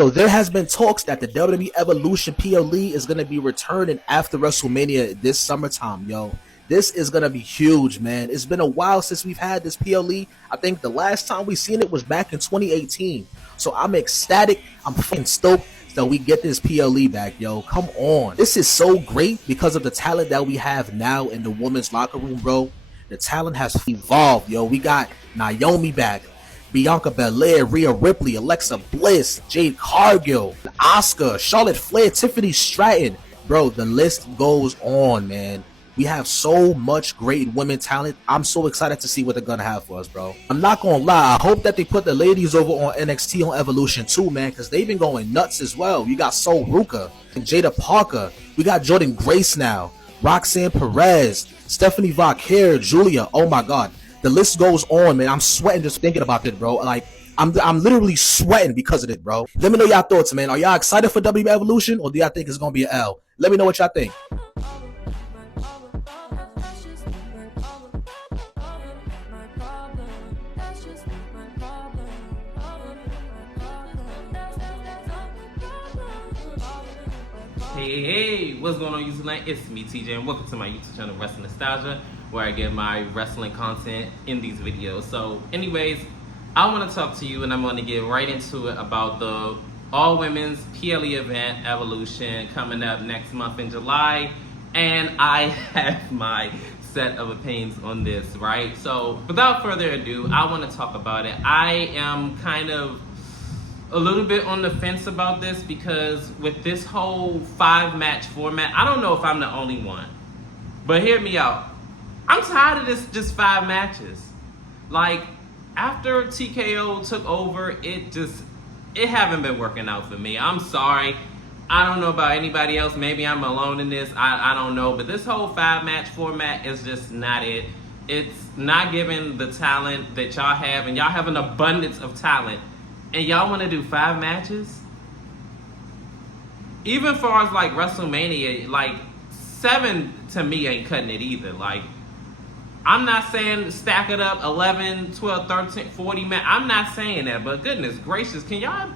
So there has been talks that the WWE Evolution PLE is going to be returning after WrestleMania this summertime, yo. This is going to be huge, man. It's been a while since we've had this PLE. I think the last time we seen it was back in 2018. So I'm ecstatic. I'm fucking stoked that we get this PLE back, yo. Come on. This is so great because of the talent that we have now in the women's locker room, bro. The talent has evolved, yo. We got Naomi back, Bianca Belair, Rhea Ripley, Alexa Bliss, Jade Cargill, Asuka, Charlotte Flair, Tiffany Stratton. Bro, the list goes on, man. We have so much great women talent. I'm so excited to see what they're gonna have for us, bro. I'm not gonna lie, I hope that they put the ladies over on NXT on Evolution too, man, because they've been going nuts as well. You got Sol Ruka and Jada Parker. We got Jordan Grace now, Roxanne Perez, Stephanie Vaquer, Julia. Oh my god. The list goes on, man. I'm sweating just thinking about it, bro. Like, I'm literally sweating because of it, bro. Let me know y'all thoughts, man. Are y'all excited for WWE Evolution, or do y'all think it's gonna be an L? Let me know what y'all think. Hey, what's going on YouTube land? It's me, TJ, and welcome to my YouTube channel, Wrestling Nostalgia, where I get my wrestling content in these videos. So, anyways, I want to talk to you, and I'm going to get right into it about the all-women's PLE event, Evolution, coming up next month in July, and I have my set of opinions on this, right? So, without further ado, I want to talk about it. I am kind of a little bit on the fence about this because with this whole 5-match format, I don't know if I'm the only one, but hear me out. I'm tired of this just 5 matches. Like, after TKO took over, it haven't been working out for me. I'm sorry. I don't know about anybody else. Maybe I'm alone in this. I don't know. But this whole 5-match format is just not it. It's not giving the talent that y'all have, and y'all have an abundance of talent. And y'all want to do 5 matches? Even far as like WrestleMania, like 7 to me ain't cutting it either. Like, I'm not saying stack it up 11, 12, 13, 40 matches. I'm not saying that, but goodness gracious, can y'all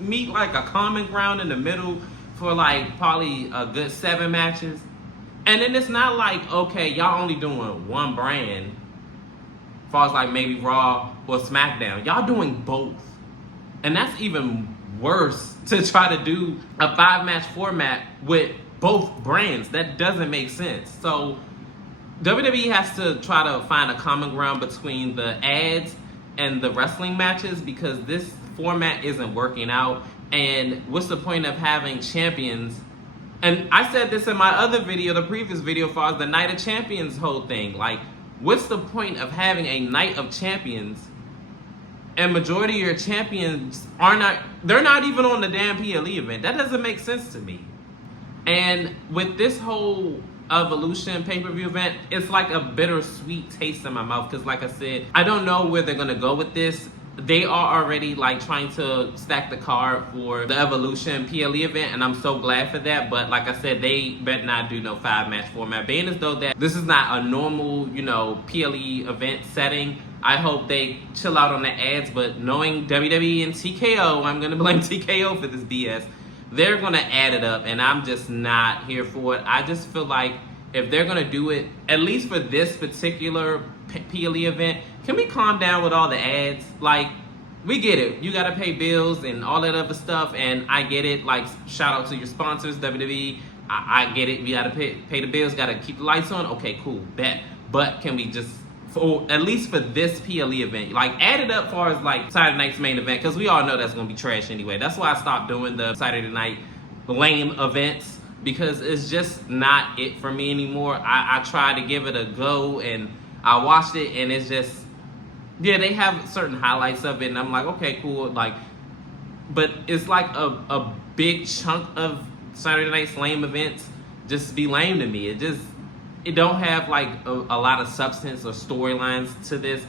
meet like a common ground in the middle for like probably a good 7 matches? And then it's not like, okay, y'all only doing one brand, as far as like maybe Raw or SmackDown. Y'all doing both. And that's even worse, to try to do a 5-match format with both brands. That doesn't make sense. So WWE has to try to find a common ground between the ads and the wrestling matches, because this format isn't working out. And what's the point of having champions? And I said this in my other video, the previous video, as far as the Night of Champions whole thing. Like, what's the point of having a Night of Champions and majority of your champions they're not even on the damn PLE event? That doesn't make sense to me. And with this whole Evolution pay-per-view event, it's like a bittersweet taste in my mouth, because like I said, I don't know where they're gonna go with this. They are already like trying to stack the card for the Evolution PLE event, and I'm so glad for that. But like I said, they better not do no 5-match format. Being as though that this is not a normal, PLE event setting, I hope they chill out on the ads. But knowing WWE and TKO, I'm gonna blame TKO for this BS. They're gonna add it up, and I'm just not here for it. I just feel like if they're gonna do it, at least for this particular PLE event, can we calm down with all the ads? Like, we get it. You gotta pay bills and all that other stuff, and I get it. Like, shout out to your sponsors, WWE. I get it. We gotta pay the bills, gotta keep the lights on. Okay, cool, bet. But can we just, at least for this PLE event, like, add it up far as like Saturday night's main event, because we all know that's gonna be trash anyway. That's why I stopped doing the Saturday night lame events, because it's just not it for me anymore. I tried to give it a go, and I watched it, and it's just, yeah, they have certain highlights of it, and I'm like, okay, cool, like, but it's like a big chunk of Saturday night's lame events just be lame to me. It don't have like a lot of substance or storylines to this.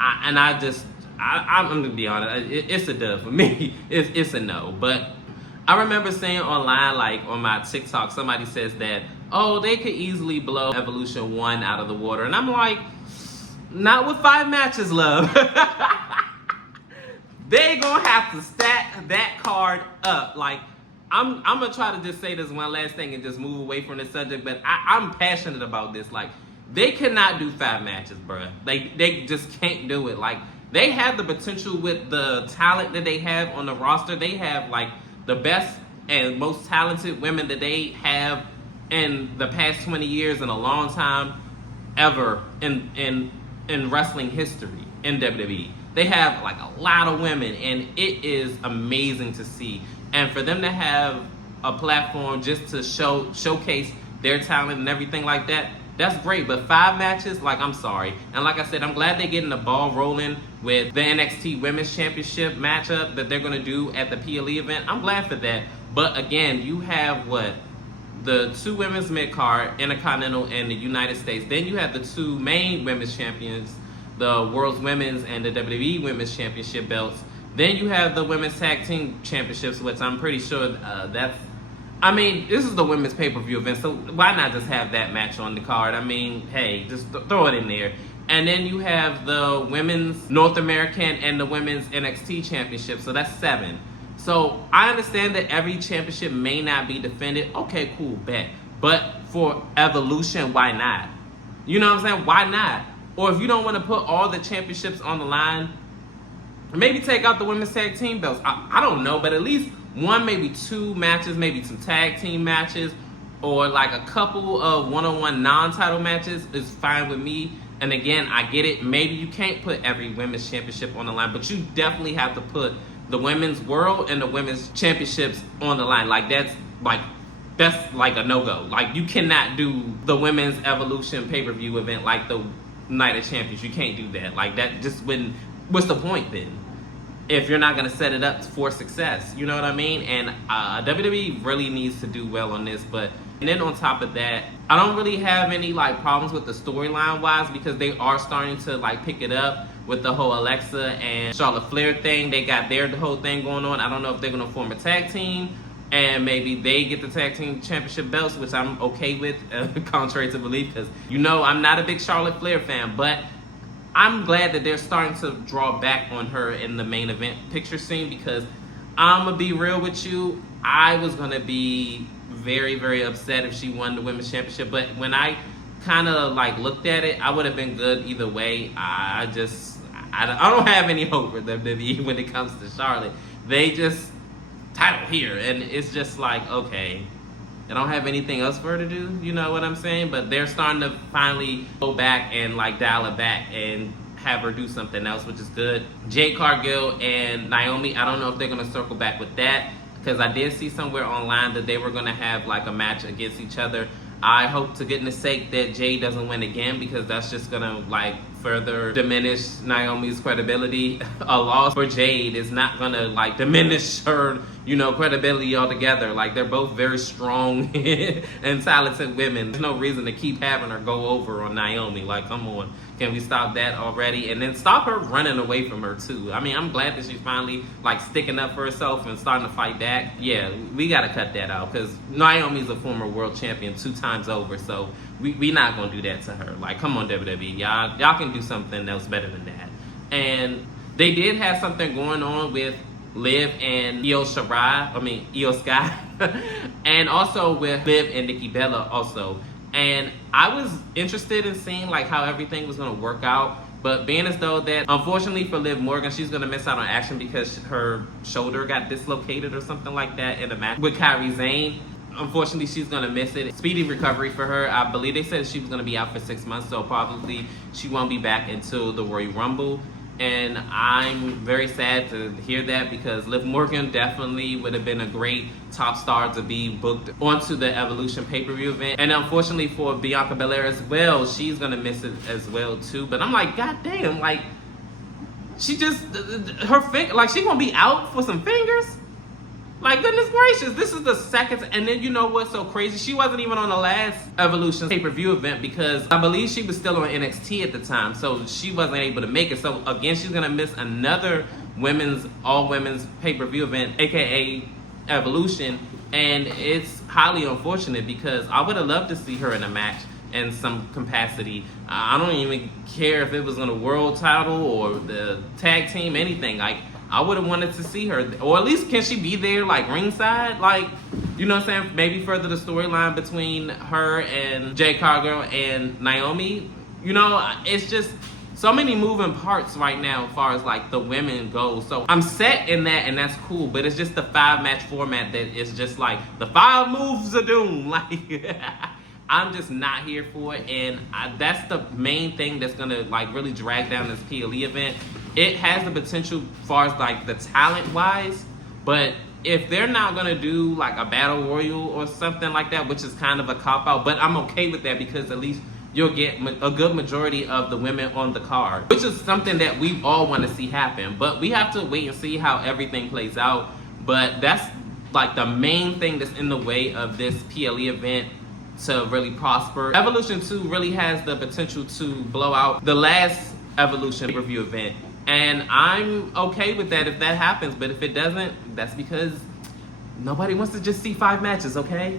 I'm gonna be honest, it's a dub for me. It's a no. But I remember saying online, like on my TikTok, somebody says that, oh, they could easily blow Evolution 1 out of the water. And I'm like, not with 5 matches, love. They gonna have to stack that card up. Like, I'm gonna try to just say this one last thing and just move away from this subject, but I'm passionate about this. Like, they cannot do 5 matches, bruh. They just can't do it. Like, they have the potential with the talent that they have on the roster. They have like the best and most talented women that they have in the past 20 years in a long time ever in wrestling history in WWE. They have like a lot of women, and it is amazing to see. And for them to have a platform just to showcase their talent and everything like that, that's great. But 5 matches, like, I'm sorry. And like I said, I'm glad they're getting the ball rolling with the NXT Women's Championship matchup that they're going to do at the PLE event. I'm glad for that. But again, you have the 2 women's mid-card, Intercontinental and the United States. Then you have the 2 main women's champions, the World's Women's and the WWE Women's Championship belts. Then you have the Women's Tag Team Championships, which I'm pretty sure this is the women's pay-per-view event, so why not just have that match on the card? I mean, hey, just throw it in there. And then you have the Women's North American and the Women's NXT Championship, so that's 7. So I understand that every championship may not be defended. Okay, cool, bet. But for Evolution, why not? You know what I'm saying? Why not? Or if you don't want to put all the championships on the line, maybe take out the women's tag team belts. I don't know, but at least 1, maybe 2 matches, maybe some tag team matches, or like a couple of one-on-one non-title matches is fine with me. And again, I get it. Maybe you can't put every women's championship on the line, but you definitely have to put the women's world and the women's championships on the line. Like, that's like a no-go. Like, you cannot do the women's Evolution pay-per-view event like the Night of Champions. You can't do that. Like, that just wouldn't. What's the point then? If you're not going to set it up for success, you know what I mean? And WWE really needs to do well on this. And then on top of that, I don't really have any like problems with the storyline wise, because they are starting to like pick it up with the whole Alexa and Charlotte Flair thing. They got the whole thing going on. I don't know if they're going to form a tag team and maybe they get the tag team championship belts, which I'm okay with, contrary to belief, because I'm not a big Charlotte Flair fan, but I'm glad that they're starting to draw back on her in the main event picture scene, because I'm going to be real with you, I was going to be very, very upset if she won the women's championship. But when I kind of like looked at it, I would have been good either way. I don't have any hope for WWE when it comes to Charlotte. They just title here, and it's just like, okay, I don't have anything else for her to do, you know what I'm saying? But they're starting to finally go back and like dial it back and have her do something else, which is good. Jade Cargill and Naomi, I don't know if they're going to circle back with that, because I did see somewhere online that they were going to have like a match against each other. I hope to goodness sake that Jade doesn't win again, because that's just going to like further diminish Naomi's credibility. A loss for Jade is not going to like diminish her, credibility altogether. Like, they're both very strong and talented women. There's no reason to keep having her go over on Naomi. Like, come on. Can we stop that already? And then stop her running away from her too. I mean, I'm glad that she's finally like sticking up for herself and starting to fight back. Yeah, we got to cut that out, because Naomi's a former world champion 2 times over. So we not going to do that to her. Like, come on, WWE. Y'all can do something else better than that. And they did have something going on with Liv and Io Sky, and also with Liv and Nikki Bella also. And I was interested in seeing like how everything was going to work out, but being as though that, unfortunately for Liv Morgan, she's going to miss out on action because her shoulder got dislocated or something like that in a match with Kairi Sane. Unfortunately, she's going to miss it. Speedy recovery for her. I believe they said she was going to be out for 6 months, so probably she won't be back until the Royal Rumble. And I'm very sad to hear that, because Liv Morgan definitely would have been a great top star to be booked onto the Evolution pay-per-view event. And unfortunately for Bianca Belair as well, she's going to miss it as well too. But I'm like, god damn, like, she just, her finger, like, she going to be out for some fingers? Like, goodness gracious, this is the second. And then you know what's so crazy? She wasn't even on the last Evolution pay-per-view event, because I believe she was still on NXT at the time, so she wasn't able to make it. So again, she's gonna miss another all women's pay-per-view event, aka Evolution, and it's highly unfortunate, because I would have loved to see her in a match in some capacity. I don't even care if it was on a world title or the tag team, anything. Like, I would have wanted to see her, or at least can she be there like ringside, like, you know what I'm saying? Maybe further the storyline between her and Jade Cargill and Naomi. You know, it's just so many moving parts right now as far as like the women go. So I'm set in that, and that's cool. But it's just the 5-match format that is just like the 5 moves of doom. Like I'm just not here for it, and that's the main thing that's gonna like really drag down this PLE event. It has the potential as far as like the talent wise, but if they're not gonna do like a battle royal or something like that, which is kind of a cop out, but I'm okay with that because at least you'll get a good majority of the women on the card, which is something that we all want to see happen. But we have to wait and see how everything plays out. But that's like the main thing that's in the way of this PLE event to really prosper. Evolution 2 really has the potential to blow out the last Evolution review event. And I'm okay with that if that happens. But if it doesn't, that's because nobody wants to just see 5 matches, okay?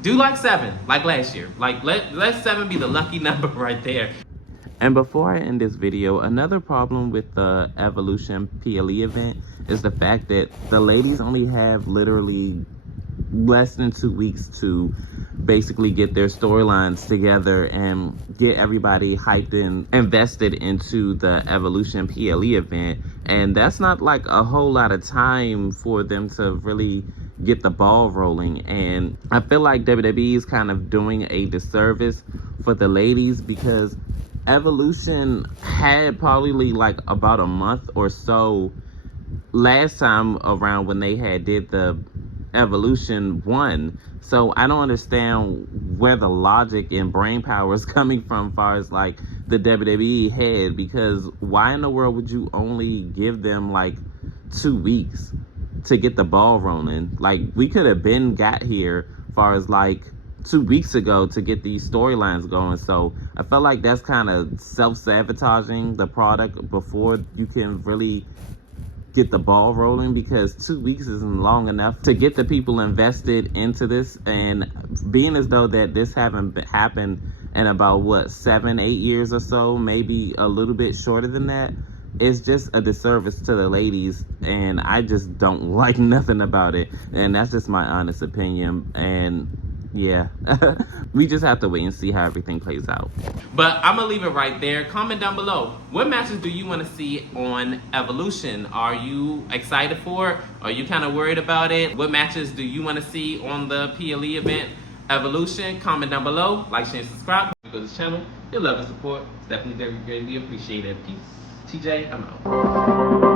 Do like 7, like last year. Like let 7 be the lucky number right there. And before I end this video, another problem with the Evolution PLE event is the fact that the ladies only have literally less than 2 weeks to basically get their storylines together and get everybody hyped and invested into the Evolution PLE event. And that's not like a whole lot of time for them to really get the ball rolling. And I feel like WWE is kind of doing a disservice for the ladies, because Evolution had probably like about a month or so last time around when they had did the Evolution 1. So I don't understand where the logic and brain power is coming from as far as like the WWE head, because why in the world would you only give them like 2 weeks to get the ball rolling? Like, we could have been got here as far as like 2 weeks ago to get these storylines going. So I felt like that's kind of self-sabotaging the product before you can really get the ball rolling, because 2 weeks isn't long enough to get the people invested into this. And being as though that this haven't happened in about what 7-8 years or so, maybe a little bit shorter than that, it's just a disservice to the ladies, and I just don't like nothing about it. And that's just my honest opinion. And yeah, we just have to wait and see how everything plays out. But I'm gonna leave it right there. Comment down below, what matches do you want to see on Evolution? Are you excited for it? Are you kind of worried about it? What matches do you want to see on the PLE event Evolution? Comment down below, like, share, and subscribe. If you go to this channel, your love and support is definitely very greatly appreciated. Peace. TJ, I'm out.